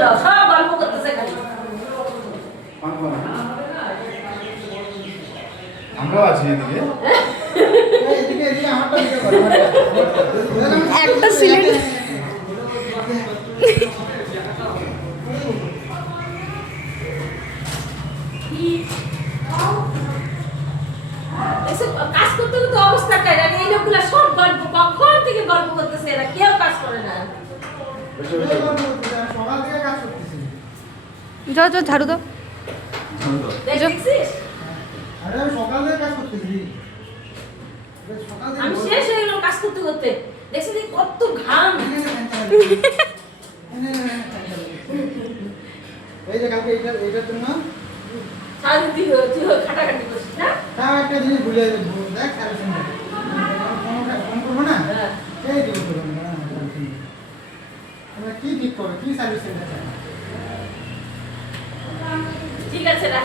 দাও সব গল্প করতেছে খালি আমরাও আছি এদিকে একটা সিলিন্ডার কাজ করতে করতে অবস্থা খারাপ আর এই লোকগুলো সব গল্প কখন থেকে গল্প করতেছে এরা কেউ কাজ করে না সকাল থেকে কাজ করতেছি। যাও যাও ঝাড়ু দাও দেখছিস আরে আমি সকাল থেকে কাজ করতেছি। সকাল থেকে আমি শেষ হয়ে গেলাম কাজ করতে করতে দেখছি যে কত ঘাম এই যে কালকে এইটার জন্য সারাদিন তুই খাটাখাটি করছিস না তাও একটা জিনিস ভুলে দেখ সার্ভিসিং ফোন করবো না হ্যাঁ। এই দিব করবো না আমরা কি ঠিক করবো কি সার্ভিস সেন্টার ঠিক আছে না